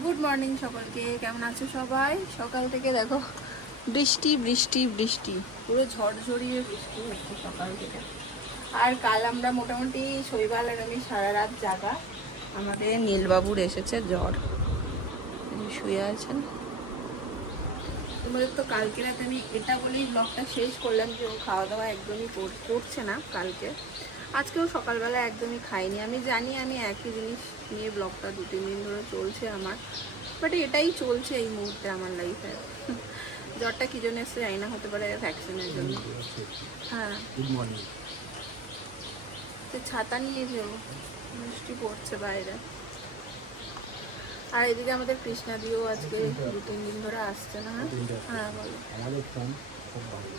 Good morning সকলকে, কেমন আছো সবাই? সকাল থেকে দেখো বৃষ্টি বৃষ্টি বৃষ্টি, পুরো ঝড়ঝড়িয়ে বৃষ্টি হচ্ছে সকাল থেকে। আর কাল আমরা মোটামুটি শৈবাল আর আমি সারা রাত জাগা। আমাদের নীলবাবুর এসেছে জ্বর, শুয়ে আছেন। তোমাদের তো কালকে রাতে আমি এটা বলেই ব্লগটা শেষ করলাম যে ও খাওয়া দাওয়া একদমই করছে না কালকে। আজকেও সকালবেলা একদমই খাইনি। আমি জানি আমি একই জিনিস নিয়ে ব্লগটা 2-3 দিন ধরে চলছে আমার, বাট এটাই চলছে এই মুহূর্তে আমার লাইফে। জ্বরটা কি জন্য এসছে জানি না, হতে পারে ভ্যাকসিনের জন্য। হ্যাঁ, গুড মর্নিং। ছাতা নিয়ে যাবো, বৃষ্টি পড়ছে বাইরে। আর এদিকে আমাদের কৃষ্ণাদিও আজকে 2-3 দিন ধরে আসছে না। হ্যাঁ বলো। আমাদের ফোন খুব ভালো।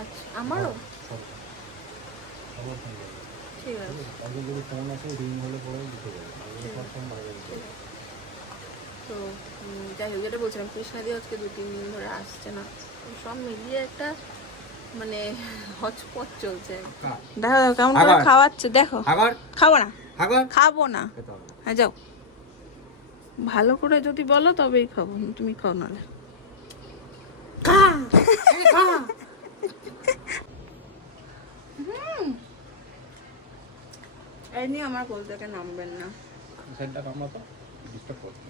আচ্ছা, আমারও খবর ফোন ঠিক আছে। আগে যদি ফোন আসে রিং হলে পরে দিতে যাবে, সব ফোন বাইরে দিতে যাবে। তো যাই হোক, যেটা বলছিলাম, কৃষ্ণাদি আজকে 2-3 দিন ধরে আসছে না। সব মিলিয়ে একটা মানে হচপচ চলছে। দেখো দেখো কেমন করে খাওয়াচ্ছে, দেখো। খাবো না, খাবো না। হ্যাঁ যাও, ভালো করে যদি বলো তবেই খাবো, তুমি খাও নাহলে। এই নিয়ে আমার কোল থেকে নামবেন না। সেটা কামড়াতো ডিস্টার্ব করছে।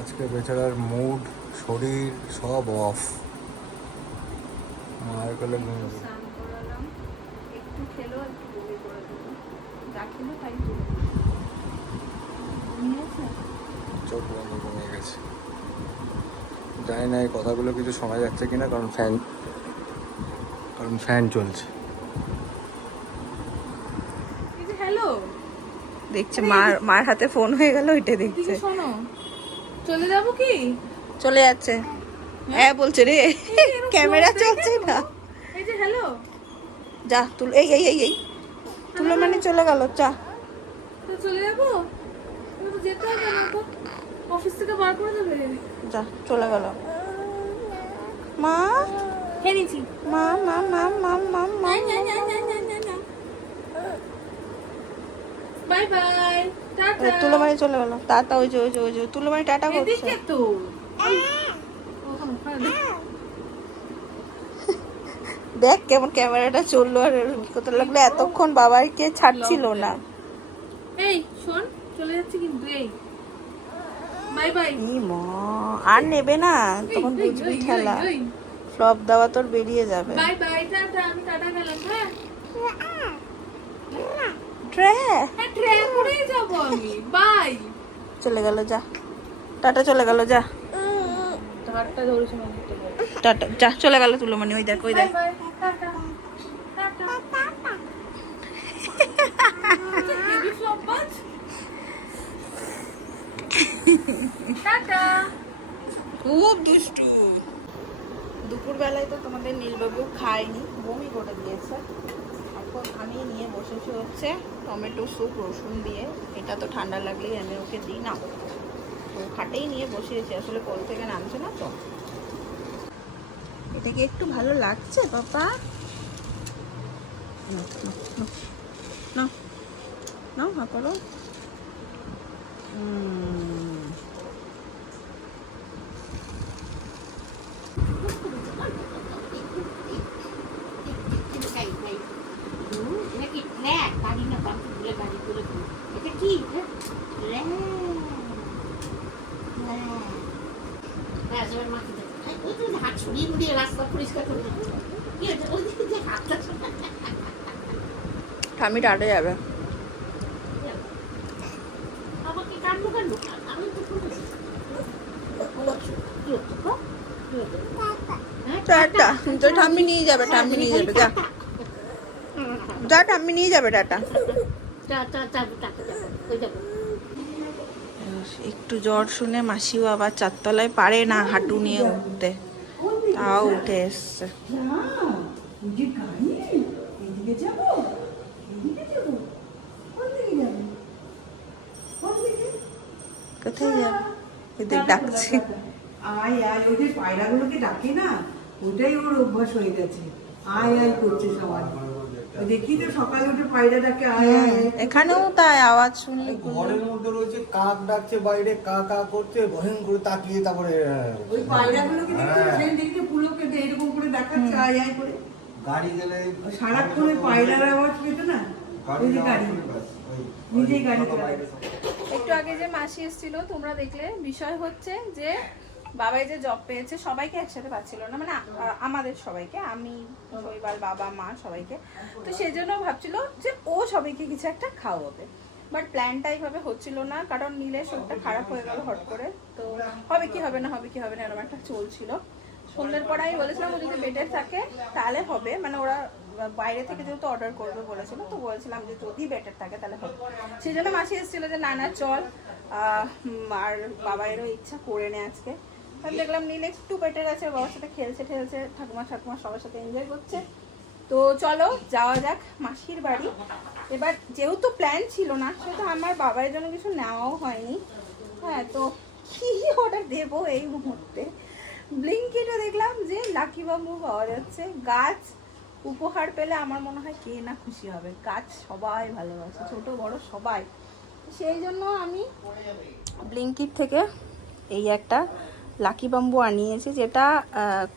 আজকে বেচারার মুড, শরীর সব অফ। মায়ের কোলে স্নান করালাম, একটু খেলো, একটু বমি করে দিল, যা খেলো তাই চোখ বন্ধ কমে গেছে। জানি না এই কথাগুলো কিছু শোনা যাচ্ছে কিনা, কারণ ফ্যান চলছে। হ্যালো দেখছে, মার হাতে ফোন হয়ে গেল, ওইটা দেখছে। শোনো, চলে যাবো কি? চলে যাচ্ছে, হ্যাঁ বলছে রে, ক্যামেরা চলছে না। এই যে হ্যালো, যা তুল, এই এই এই এই তুলো মানে চলে গেল। যা, চলে যাবো, যেতে হবে না তো, অফিস থেকে বার করে দেবে। যা, চলে গেল। মা খেয়েছি, মা মা মা মা মা মা, বাই বাই, টাটা। তুলোমারি চলে গেল, টাটা। ওই যে ওই যে ওই যে তুলোমারি টাটা করছে তো। দেখ কেমন ক্যামেরাটা চললো, আর কোথাও লাগলো, এতক্ষণ বাবাইকে ছাড়ছিল না। এই শোন, চলে যাচ্ছে কিন্তু, এই বাই বাই। মা আর নেবে না, তখন বুঝবি খেলা, সব দাওয়া তোর বেরিয়ে যাবে। Bye bye, tata. আমি টাটা গেলাম। হ্যাঁ, ট্রে করেই যাব আমি। বাই, চলে গেল, যা টাটা, চলে গেল, যা হাতটা ধরেছে না, টাটা, যা চলে গেল তুলোমণি। ওই দেখ, ওই দেখ, খুব দুষ্টু। দুপুরবেলায় তো তোমাদের নীলবাবু খায়নি, বমি করে দিয়েছে। এখন আমি নিয়ে বসেছি হচ্ছে টমেটো স্যুপ রসুন দিয়ে। এটা তো ঠান্ডা লাগলেই আমি ওকে দিই না, তো খাটেই নিয়ে বসিয়েছি, আসলে কোল থেকে নামছে না তো। এটা কি একটু ভালো লাগছে পাপা? না না, হা করো। ঠামি টাটে যাবে। টাটা। তো ঠাম্মি নিয়ে যাবে, ঠাম্মি নিয়ে যাবে, যা যা, ঠাম্মি নিয়ে যাবে, টাটা। একটু জ্বর শুনে মাসিও আবার চারতলায় পারে না হাঁটু নিয়ে উঠতে, তাও উঠে এসছে। কোথায় যাবে? এদের ডাকছে। আয় আয়, ওই যে পায়রাগুলোকে ডাকে না, ওটাই ওর অভ্যাস হয়ে গেছে। আয় আয় করছে সবাই। দেখি তো সকালে উঠে পায়রা ডাকে আয় আয় আয়। এখানেও তাই আওয়াজ শুনলে ঘরের মধ্যে রয়েছে, কাক ডাকছে বাইরে, কা কা করছে, ভয়ঙ্কর করে তাকিয়ে তারপরে ওই পায়রাগুলোকে দেখতে ট্রেন দেখতে পুলোকে এরকম করে দেখাচ্ছে আয় আয় করে। গাড়ি গেলে সারাক্ষণ ওই পায়রার আওয়াজ পেতো না, ওই যে গাড়ি নিজেই গাড়ি চালায়। একটু আগে যে মাসি এসেছিল তোমরা দেখলে, বিষয় হচ্ছে যে বাবাই যে জব পেয়েছে সবাইকে একসাথে পাচ্ছিল না, মানে আমাদের সবাইকে, আমি শৈবাল, বাবা, মা সবাইকে। তো সেই জন্য ভাবছিল যে ও সবাইকে কিছু একটা খাওয়াবে, বাট প্ল্যানটা এইভাবে হচ্ছিল না, কারণ নীলের শরীরটা খারাপ হয়ে গেল হট করে। তো হবে কি হবে না, হবে কি হবে না, এরকম একটা চলছিল। সন্ধ্যের পর আমি বলেছিলাম ও যদি বেটার থাকে তাহলে হবে, মানে ওরা বাইরে থেকে যেহেতু অর্ডার করবে বলেছিল, তো বলেছিলাম যে যদি বেটার থাকে তাহলে হবে। সেই জন্য মাসি এসেছিল যে না না চল, আর বাবাইয়েরও ইচ্ছা করে নে আজকে। আমি দেখলাম নীল একটু বেটার আছে, বাবার সাথে খেলছে ঠেলছে, ঠাকুমা সবার সাথে এনজয় করছে। তো চলো যাওয়া যাক মাসির বাড়ি। এবার যেহেতু প্ল্যান ছিল না, সেহেতু আমার বাবার জন্য কিছু নেওয়াও হয়নি। হ্যাঁ, তো কি অর্ডার দেবো এই মুহূর্তে? ব্লিঙ্কিটে দেখলাম যে লাকি বাম্বু পাওয়া যাচ্ছে। গাছ উপহার পেলে আমার মনে হয় কে না খুশি হবে, গাছ সবাই ভালোবাসে, ছোট বড় সবাই। সেই জন্য আমি ব্লিঙ্কিট থেকে এই একটা লাকি বাম্বু আনিয়েছি, যেটা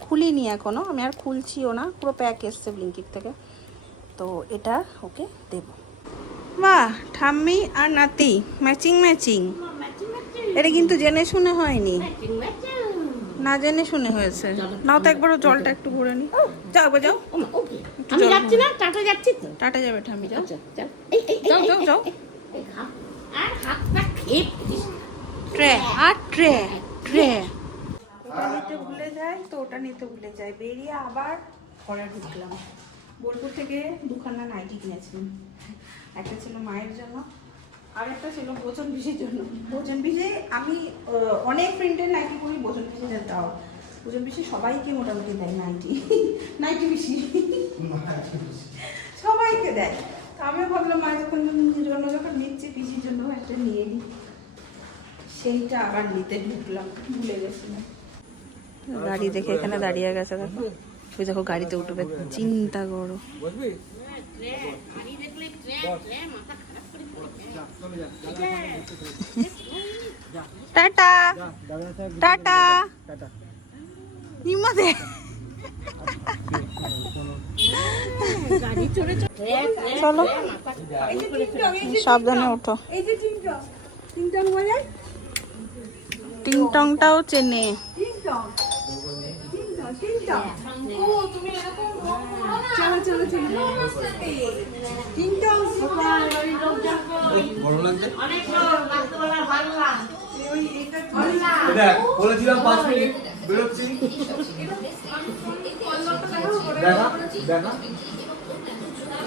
খুলিনি এখনো, আমি আর খুলছিও না, পুরো প্যাক এসছে ব্লিঙ্কিট থেকে। তো এটা ওকে দেব। বাহ, ঠাম্মি আর নাতি ম্যাচিং ম্যাচিং। এটা কিন্তু জেনে শুনে হয়নি, না জেনে শুনে হয়েছে। নাও তো একবারও জলটা একটু ভরে নি। যাও গো যাও, আমি যাচ্ছি না, টাটা যাচ্ছি তো। টাটা যাবে ঠাম্মি, যাও যাও যাও যাও। আর হাতটা খেয়ে ট্রে আর ট্রে ট্রে ওটা নিতে ভুলে যাই, তো ওটা নিতে ভুলে যাই, বেরিয়ে আবার ঘরে ঢুকলাম। বোলপুর থেকে দুখানা নাইটি কিনেছিলাম, একটা ছিল মায়ের জন্য আর একটা ছিল বোচন পিসির জন্য। বোচন পিসে আমি অনেক প্রিন্টের নাইটি পরি, বোচন পিসে দাও, বোচন পিসে সবাইকে মোটামুটি দেয় নাইটি, নাইটি পিসি সবাইকে দেয়। তো আমি ভাবলাম মায়ের জন্য যখন নিচ্ছি, পিসির জন্য একটা নিয়ে নিই, সেইটা আবার নিতে ঢুকলাম, ভুলে গেছিলাম। গাড়ি দেখে এখানে দাঁড়িয়ে গেছে, দেখো ওই দেখো গাড়িতে উঠবে, চিন্তা করো। টাটা টাটা নিমা দে। চলো সাবধানে ওঠো। এই যে টিংটং বলে, টিংটংটাও চেনে। টিংটং ও তুমি এরকম চলো চলো চলো টিংটং ভালো লাগছে। অনেক লোক রাত্রেবেলা ভাবলাম ওই এটা দেখ বলেছিলাম 5 মিনিট বেরোচ্ছি, দেখা দেখা।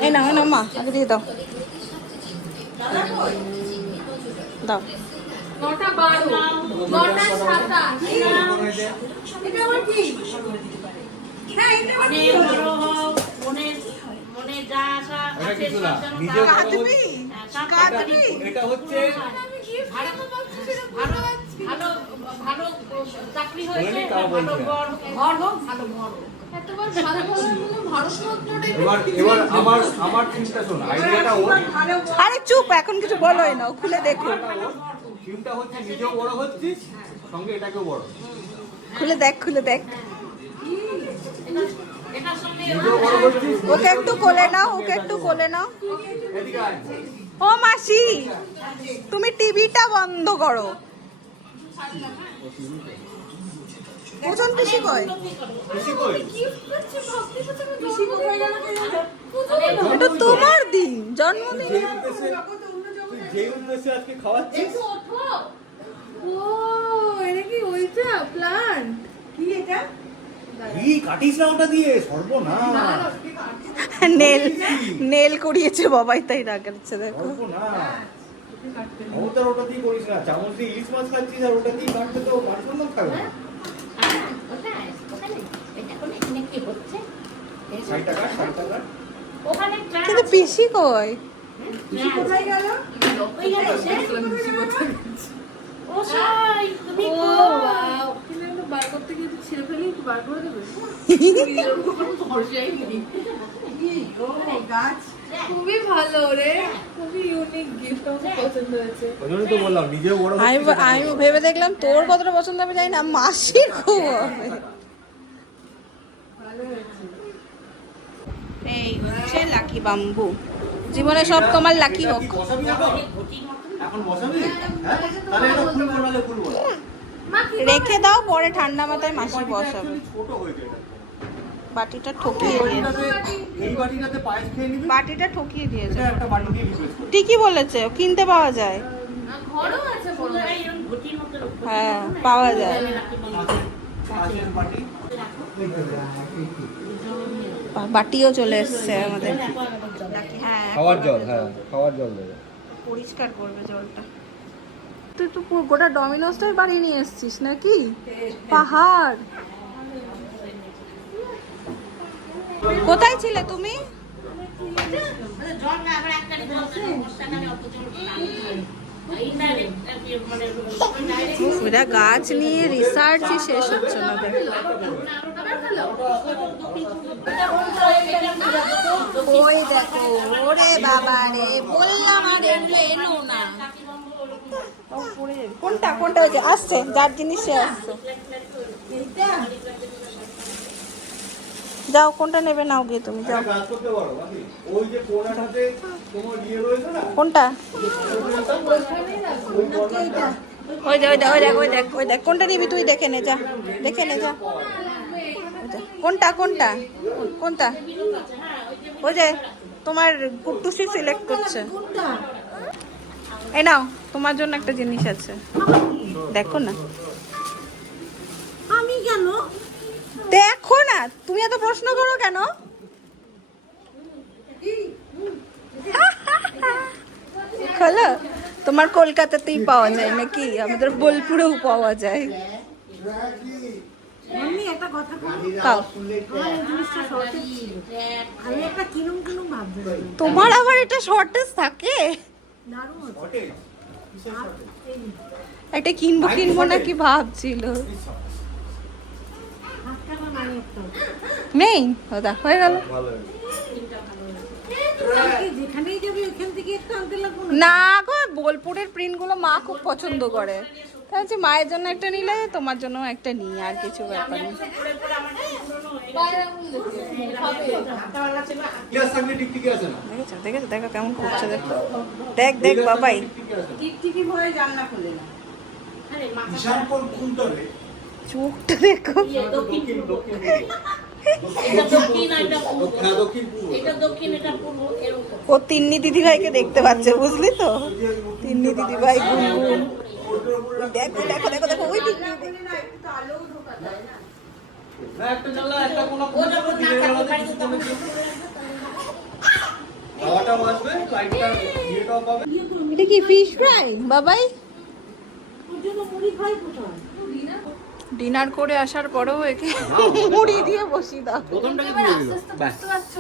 এই নাও এই নাও মা, আগে দিয়ে দাও দাও। 9টা 12 9টা 7 এটা আবার কি? না এটা আবার কি? অনেক বড় হোক, মনে যা আশা আছে সব যেন কাঁদবি কাঁদবি। এটা হচ্ছে ভালো ভালো ভালো চাকরি হয়েছে, বলিনি, তাও ভালো বলছি। ঘর হোক, ভালো ঘর হোক। এতবার সারা বলার কোনো ভারতরত্নটাই এবার আমার চিন্তা শোন, আইডিয়াটা ওর, ভালো আরে চুপ, এখন কিছু বলোই না, খুলে দেখো, থিমটা হচ্ছে নিজেও বড় হচ্ছিস, সঙ্গে এটাকেও বড়, খুলে দেখ খুলে দেখ। এটার সঙ্গে নিজেও বড় হচ্ছিস। ওকে একটু কোলে নাও, ওকে একটু কোলে নাও। এদিকে আয়। ও মাসি, তুমি টিভিটা বন্ধ করো। ওজন বেশি কয়, বেশি কই? বেশি কোথায় গেল কে জানে? এটা তোমার দিন, জন্মদিন। যেই উদ্দেশ্যে আজকে খাওয়াচ্ছিস, ও এটা কি ওইটা প্ল্যান্ট? কি এটা? এই কাটিস না ওটা দিয়ে, সর্বনাশ নেল করিয়েছে বাবাই, তাই রাগাচ্ছে দেখো। সর্বনাশ। অবতার ওটা দিয়ে করিস না, চামচ দিয়ে ইলিশ মাছ খাচ্ছিস আর ওটা দিয়ে কাটতে তো বাড়ি খাবে না। ষাট টাকা। কিন্তু পিসি কই? কোথায় গেল? গাছ খুবই ভালো রে, খুবই ইউনিক গিফট, আমার পছন্দ হয়েছে। ওই জন্যই তো বললাম নিজেও বড় আমি ভেবে দেখলাম তোর কতটা পছন্দ হবে জানি না, মাসির খুব হবে। এই হচ্ছে লাকি বাম্বু, জীবনে সব তোমার লাকি হোক। বসাবি এখন বসাবি? হ্যাঁ তাহলে এটা ফুল করবালে ফুল বল। রেখে দাও, পরে ঠান্ডা মাথায় মাসি বসাবে। ছোট হয়েছে এটা। বাটিটা ঠকিয়ে দিয়েছে, এই বাটিটাতে পায়েস খেয়ে নিবি। বাটিটা ঠকিয়ে দিয়েছে। এটা একটা বাটি দিয়ে রিপ্লেস কর। ঠিকই বলেছে, কিনতে পাওয়া যায়। ঘরও আছে বড়। হ্যাঁ পাওয়া যায়। কাঁচের বাটি। বাটিও চলে এসছে আমাদের। হ্যাঁ খাওয়ার জল, হ্যাঁ খাওয়ার জল দেবে। পরিষ্কার করবে জলটা। তুই তো পুরো গোটা ডমিনোসটাই বাড়ি নিয়ে এসছিস নাকি? পাহাড়। কোথায় ছিলে তুমি? ওরা গাছ নিয়ে রিসার্চই শেষ হচ্ছে না। ওই দেখো, ওরে বাবা রে, বললাম আর এনো না। কোনটা কোনটা হয়েছে? আসছে, যার জিনিস সে আসছে। যাও, কোনটা নেবে নাও গিয়ে তুমি, যাও। কাজ করতে পারো নাকি? ওই যে কোণাটাতে তোমার ইয়ে রয়েছে না? কোনটা? ওই দেখ, ওই দেখ, ওই দেখ, ওই দেখ, কোনটা নিবি তুই? দেখে নে যা, দেখে নে যা। কোনটা কোনটা কোনটা? ওই যে তোমার কুট্টুসি সিলেক্ট করছে। এই নাও, তোমার জন্য একটা জিনিস আছে, দেখো না। আমি কেন? দেখো না, তুমি এত প্রশ্ন করো কেন? খোলো। তোমার কলকাতাতেই পাওয়া যায় নাকি? আমাদের বোলপুরেও পাওয়া যায়। আমি একটা কথা বলি, খাও। এই জিনিসটা শর্টেজ, আমি একটা কিরম কিরম ভাবছি। তোমার আবার এটা শর্টেজ থাকে? দারুণ হচ্ছে। শর্টেজ? কিসের শর্টেজ? একটা কিনবো কিনবো নাকি ভাবছিল। 8 টাকা মানে একটা। নেই, ওটা হয়ে গেল। ভালো হয়েছে। কালকে যেখানেই যাবি ওখান থেকে একটু আনতে লাগবো না? না গো, বোলপুরের প্রিন্ট গুলো মা খুব পছন্দ করে, তাই হচ্ছে মায়ের জন্য একটা নিলে তোমার জন্য একটা নিই, আর কিছু ব্যাপার নেই। গ্লাস থাকলে টিকটিকি আছে না? দেখেছো দেখেছো, দেখো কেমন করছে, দেখো দেখ দেখ বাবাই। টিকটিকি ভয়ে জানলা খুলে না। ঈশান কোন তবে? চোখটা দেখো। দক্ষিণ দক্ষিণ ও তিন্নি দিদি ভাইকে দেখতে পাচ্ছে, বুঝলি তো? তিন্নি দিদি ভাই গুনগুন, দেখো দেখো দেখো দেখো, ওই দিক দিয়ে দেখ। হাওয়াটা আসবে, লাইটটা ইয়েটাও পাবে। এটা কি ফিশ ফ্রাই বাবাই? ওর জন্য মুড়ি খাই কোথায়? ডিনার করে আসার পরেও একে মুড়ি দিয়ে বসি দাও। প্রথমটাকে দিয়ে দিল ব্যাস।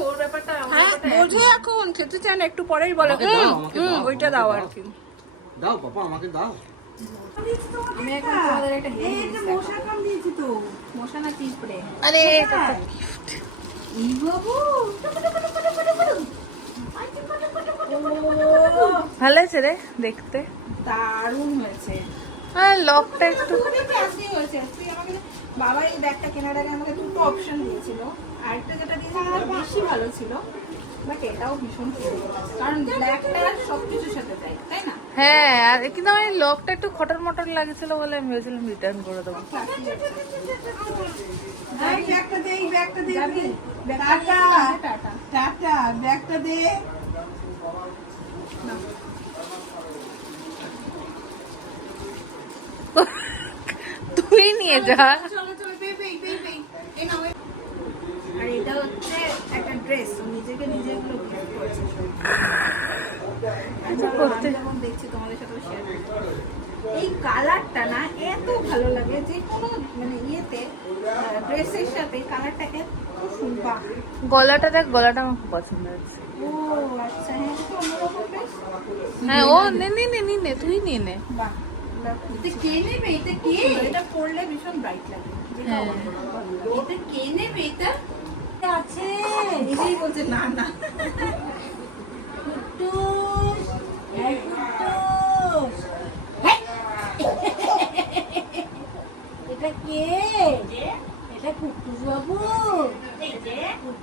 ওর ব্যাপারটা হ্যাঁ বোঝে, এখন খেতে চান একটু পরেই বলে আমাকে দাও, আমাকে দাও, ওইটা দাও আর কি। দাও পাপা, আমাকে দাও। আমি এখন তোমাদের একটা এই যে মশা কাম দিয়েছি তো। মশা না পিঁপড়ে। আরে এই বাবু, ভালো আছে রে দেখতে, দারুণ হয়েছে। হ্যাঁ লকটা একটু ক্যাশিং হয়েছে। তুই আমাকে বাবা এই ব্যাগটা কেনার আগে আমাকে দুটো অপশন দিয়েছিল, আরেকটা যেটা দিয়েছিল সেটা বেশি ভালো ছিল, বাট এটাও ভীষণ সুন্দর, কারণ ব্ল্যাকটা সবকিছুর সাথে যায়, তাই না? হ্যাঁ, আর কিন্তু আমার এই লকটা একটু খটর মটর লাগছিল বলে আমি ভেবেছিলাম রিটার্ন করে দেবো। এই ব্যাগটা দে, এই ব্যাগটা দে। যাবি? Tata tata. টাটা, ব্যাগটা দে। তুই নিয়ে যা। চলো চলো, পেই পেই পেই পেই। না ওই। আর এটা হচ্ছে একটা ড্রেস, ও নিজেকে নিজে এগুলো গিফট করেছে। আমি যখন দেখছি তোমাদের সাথে শেয়ার করছি, এই কালারটা না এত ভালো লাগে, যে কোনো মানে ইয়েতে ড্রেসের সাথে কালারটাকে খুব সুন্দর। গলাটা দেখ, গলাটা আমার খুব পছন্দ হয়েছে। ও আচ্ছা, হ্যাঁ একটু অন্যরকম বেশ। হ্যাঁ ও নে নে নে নে নে, তুই নিয়ে নে। বাহ, এটা কে নেবে? এটা কে? এটা পরলে ভীষণ ব্রাইট লাগে। যেটা এটা কে নেবে? এটা আছে, নিজেই বলছে না না। কুট্টুস, এই কুট্টুস। এটা কে? এটা কুট্টুস বাবু।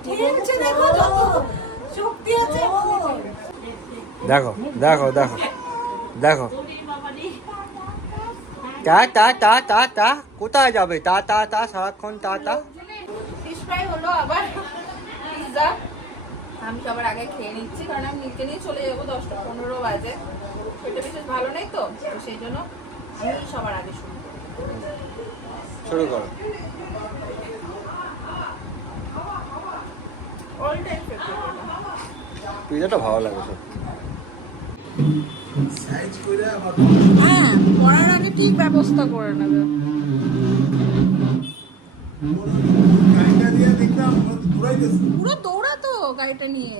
খেলছে, দেখো যত শক্তি আছে। দেখো দেখো দেখো দেখো, তা তা তা তা তা কোথায় যাবে? তা তা তা সারাক্ষণ তা তা। ফিশ ফ্রাই হলো, আবার পিৎজা। আমি সবার আগে খেয়ে নিচ্ছি, কারণ আমি নিচে নিয়ে চলে যাবো 10:15 বাজে। সেটা বিশেষ ভালো নেই তো, তো সেই জন্য আমি সবার আগে শুরু করবো। শুরু করো। All time favourite. পিজাটা ভালো লাগে সব। হ্যাঁ, পড়ার আগে ঠিক ব্যবস্থা করে নেবে। পুরো দৌড়াতো গাড়িটা নিয়ে।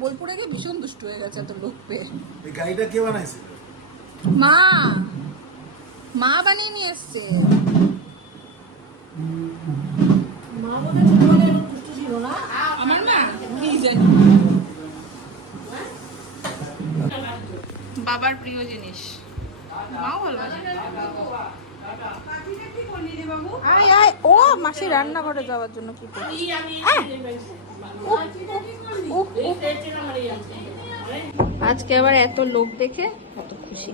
বোলপুরে গিয়ে ভীষণ দুষ্টু হয়ে গেছে এত লোক পেয়ে। এই গাড়িটা কে বানাইছে? মা বানিয়ে নিয়ে এসছে। আমার মা কি জানি, বাবার প্রিয় জিনিস, মাও ভালোবাসে। আয় আয়, ও মাসি রান্নাঘরে যাওয়ার জন্য কি করছে? আজকে আবার এত লোক দেখে এত খুশি,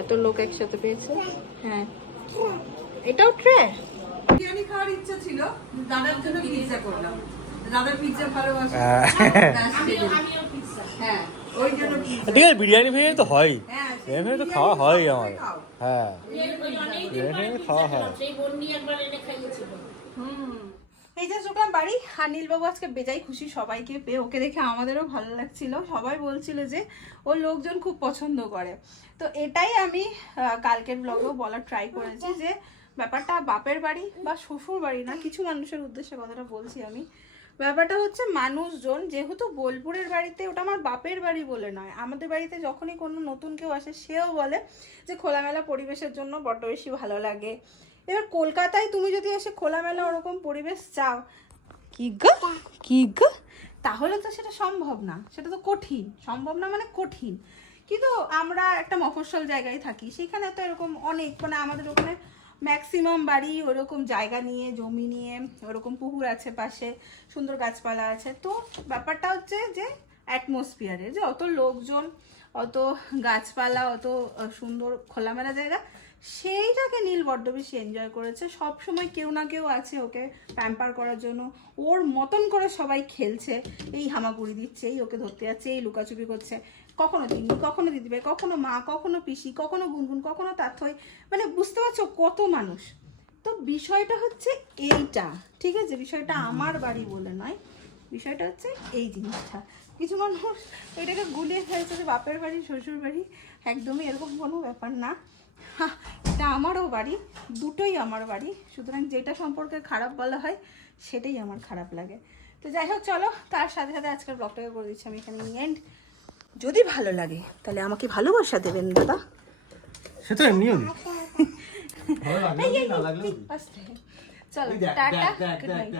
এত লোক একসাথে পেয়েছে। হ্যাঁ, এটাও ট্রে। বিরিয়ানি খাওয়ার ইচ্ছা ছিল, দাদার জন্য পিৎজা করলাম। দাদার পিৎজা ভালোবাসে। হ্যাঁ, ওই জন্য পিৎজা। ঠিক আছে, বিরিয়ানি ফিরিয়ানি তো হয়, হ্যাঁ, বিরিয়ানি তো খাওয়া হয় আমার। হ্যাঁ, বিরিয়ানি খাওয়া হয়। সেই বন্ডি একবার এনে খাইয়েছিল। এই যে শুকলাম বাড়ি, অনিল বাবু আজকে বেজাই খুশি সবাইকে পেয়ে। ওকে দেখে আমাদেরও ভালো লাগছিল। সবাই বলছিল যে ওর লোকজন খুব পছন্দ করে। তো এটাই আমি কালকের ব্লগেও বলার ট্রাই করেছি, যে ব্যাপারটা বাপের বাড়ি বা শ্বশুর বাড়ি না, কিছু মানুষের উদ্দেশ্যে কথাটা বলছি আমি। ব্যাপারটা হচ্ছে মানুষজন, যেহেতু বোলপুরের বাড়িতে ওটা আমার বাপের বাড়ি বলে নয়, আমাদের বাড়িতে যখনই কোনো নতুন কেউ আসে সেও বলে যে খোলামেলা পরিবেশের জন্য বড্ড বেশি ভালো লাগে। এবার কলকাতায় তুমি যদি এসে খোলামেলা ওরকম পরিবেশ চাও, কি গো, তাহলে তো সেটা সম্ভব না, সেটা তো কঠিন। সম্ভব না মানে কঠিন। কিন্তু আমরা একটা মফস্বল জায়গায় থাকি, সেখানে তো এরকম অনেক, মানে আমাদের ওখানে ম্যাক্সিমাম বাড়ি ওরকম জায়গা নিয়ে, জমি নিয়ে, ওরকম পুকুর আছে পাশে, সুন্দর গাছপালা আছে। তো ব্যাপারটা হচ্ছে যে অ্যাটমসফিয়ারে, যে অত লোকজন, অত গাছপালা, অত সুন্দর খোলামেলা জায়গা, সেইটাকে নীল বড্ড বেশি এনজয় করেছে। সব সময় কেউ না কেউ আছে ওকে প্যাম্পার করার জন্য, ওর মতন করে সবাই খেলছে, এই হামাগুড়ি দিচ্ছে, এই ওকে ধরতে যাচ্ছে, এই লুকাচুপি করছে, কখনো তিন্নি, কখনো দিদিভাই, কখনো মা, কখনো পিসি, কখনো গুনগুন, কখনো তাথই, মানে বুঝতে পারছো কত মানুষ। তো বিষয়টা হচ্ছে এইটা, ঠিক আছে? বিষয়টা আমার বাড়ি বলে নয়, বিষয়টা হচ্ছে এই জিনিসটা। কিছু মানুষ এটাকে গুলিয়ে ফেলছে যে বাপের বাড়ি, শ্বশুর বাড়ি। একদমই এরকম কোনো ব্যাপার না। এটা আমারও বাড়ি, দুটোই আমার বাড়ি। সুতরাং যেটা সম্পর্কে খারাপ বলা হয় সেটাই আমার খারাপ লাগে। তো যাই হোক, চলো, তার সাথে সাথে আজকের ব্লগটাকে করে দিচ্ছি আমি এখানে এন্ড। যদি ভালো লাগে তাহলে আমাকে ভালোবাসা দেবেন দাদা। সে তো এমনিও চলো, টাটা, গুড নাইট।